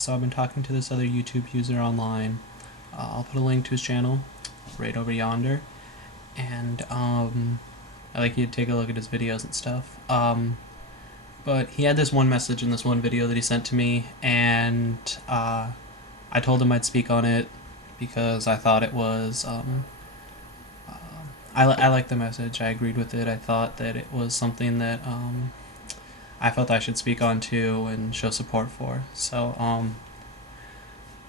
So I've been talking to this other YouTube user online. I'll put a link to his channel right over yonder, and I'd like you to take a look at his videos and stuff. But he had this one message in this one video that he sent to me, and I told him I'd speak on it because I thought it was. I liked the message. I agreed with it. I thought that it was something that I felt I should speak on too and show support for. So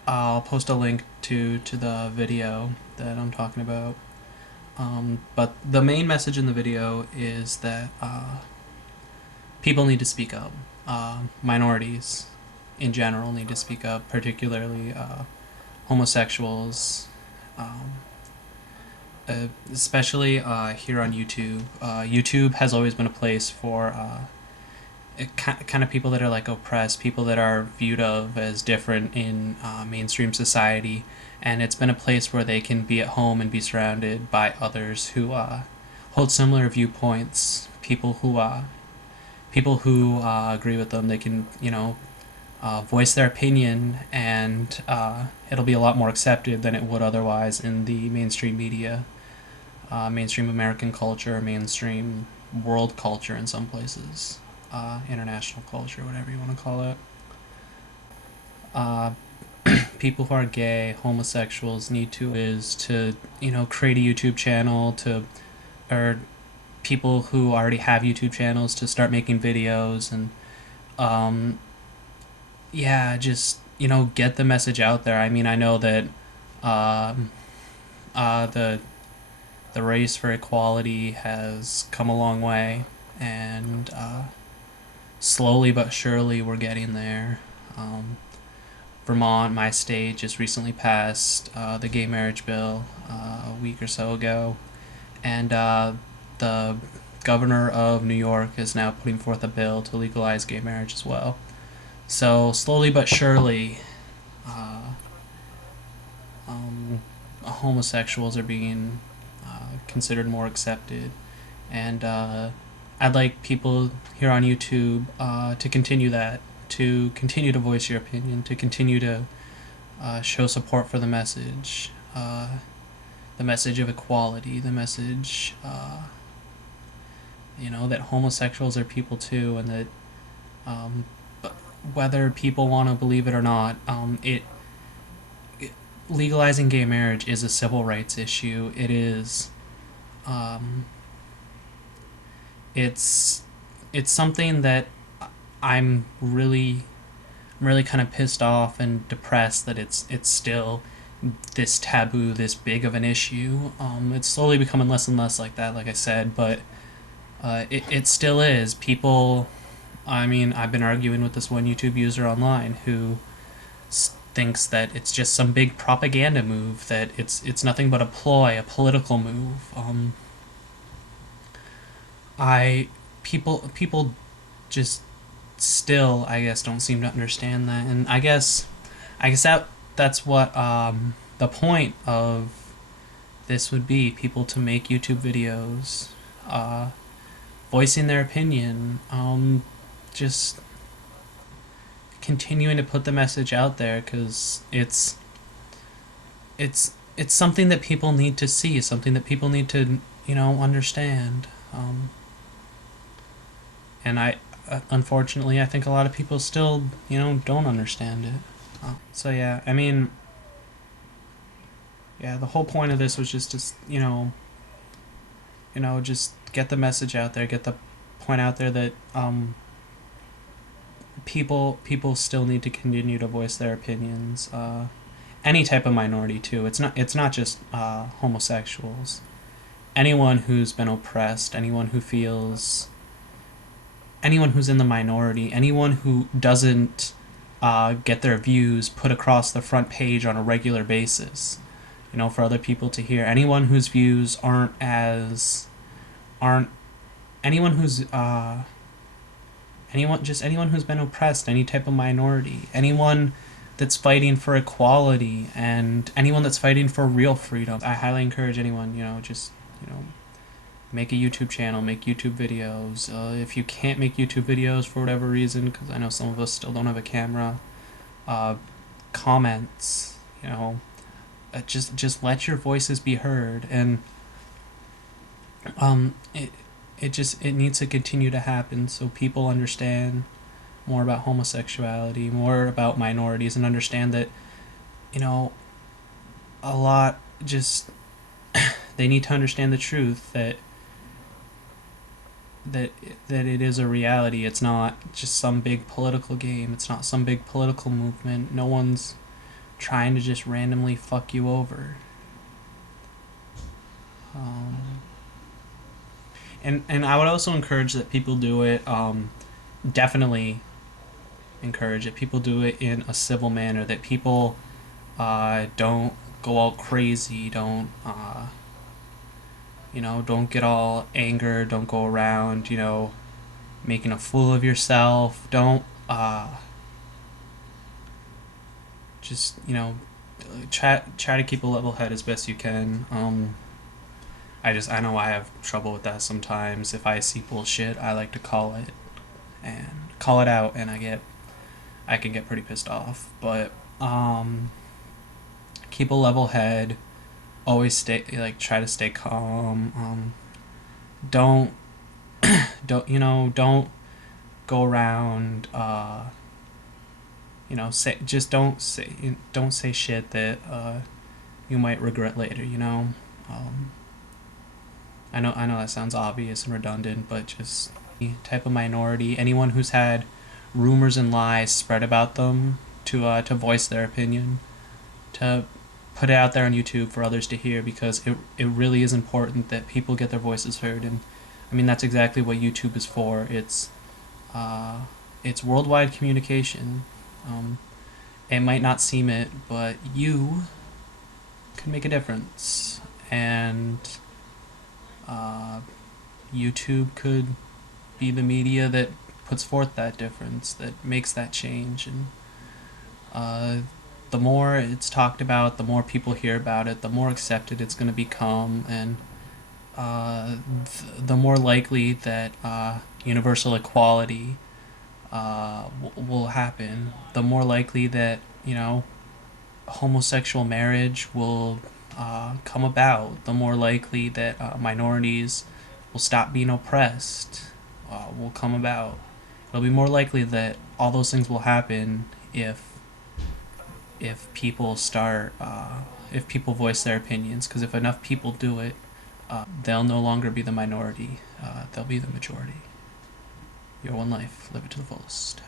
I'll post a link to the video that I'm talking about. But the main message in the video is that people need to speak up. Minorities in general need to speak up, particularly homosexuals, especially here on YouTube. YouTube has always been a place for kind of people that are like oppressed, people that are viewed of as different in mainstream society, and it's been a place where they can be at home and be surrounded by others who hold similar viewpoints. People who agree with them. They can voice their opinion, and it'll be a lot more accepted than it would otherwise in the mainstream media, mainstream American culture, mainstream world culture in some places. International culture, whatever you want to call it. Uh, People who are gay, homosexuals need to create a YouTube channel or people who already have YouTube channels to start making videos and just get the message out there. I mean, I know that the race for equality has come a long way, and slowly but surely we're getting there. Vermont, my state, just recently passed the gay marriage bill a week or so ago, and the governor of New York is now putting forth a bill to legalize gay marriage as well. So slowly but surely, homosexuals are being considered more accepted, and I'd like people here on YouTube to continue that, to continue to voice your opinion, to continue to show support for the message of equality, the message, that homosexuals are people too, and that whether people want to believe it or not, legalizing gay marriage is a civil rights issue. It is. It's something that I'm really kind of pissed off and depressed that it's still this taboo, this big of an issue. It's slowly becoming less and less like that, like I said, but it still is. People, I mean, I've been arguing with this one YouTube user online who thinks that it's just some big propaganda move, that it's nothing but a ploy, a political move. People just still, I guess, don't seem to understand that, and I guess that's what the point of this would be: people to make YouTube videos, voicing their opinion, just continuing to put the message out there, because it's something that people need to see, something that people need to understand. And unfortunately, I think a lot of people still, don't understand it. So yeah, I mean, yeah, the whole point of this was just to, just get the message out there, get the point out there that people still need to continue to voice their opinions. Any type of minority too. It's not just homosexuals. Anyone who's been oppressed, anyone who's in the minority, anyone who doesn't get their views put across the front page on a regular basis, for other people to hear. Anyone whose views aren't anyone who's anyone who's been oppressed, any type of minority, anyone that's fighting for equality, and anyone that's fighting for real freedom. I highly encourage anyone, make a YouTube channel, make YouTube videos. If you can't make YouTube videos for whatever reason, because I know some of us still don't have a camera, uh, comments, just let your voices be heard. And it it needs to continue to happen so people understand more about homosexuality, more about minorities, and understand that, you know, a lot just they need to understand the truth that that that it is a reality. It's not just some big political game. It's not some big political movement. No one's trying to just randomly fuck you over. Um, and I would also encourage that people do it. Definitely encourage it. People do it in a civil manner. That people don't go all crazy. Don't get all angered. Don't go around, making a fool of yourself. Don't just try to keep a level head as best you can. I know I have trouble with that sometimes. If I see bullshit, I like to call it out, and I can get pretty pissed off. But keep a level head. Always try to stay calm. Don't don't go around don't say shit that you might regret later. um, I know that sounds obvious and redundant, but just type of minority, anyone who's had rumors and lies spread about them, to voice their opinion, to put it out there on YouTube for others to hear, because it really is important that people get their voices heard. And I mean, that's exactly what YouTube is for. It's worldwide communication. It might not seem it, but you can make a difference. And YouTube could be the media that puts forth that difference, that makes that change. And the more it's talked about, the more people hear about it, the more accepted it's going to become. And the more likely that universal equality will happen. The more likely that homosexual marriage will come about. The more likely that minorities will stop being oppressed will come about. It'll be more likely that all those things will happen if people if people voice their opinions. Because if enough people do it, they'll no longer be the minority. They'll be the majority. Your one life, live it to the fullest.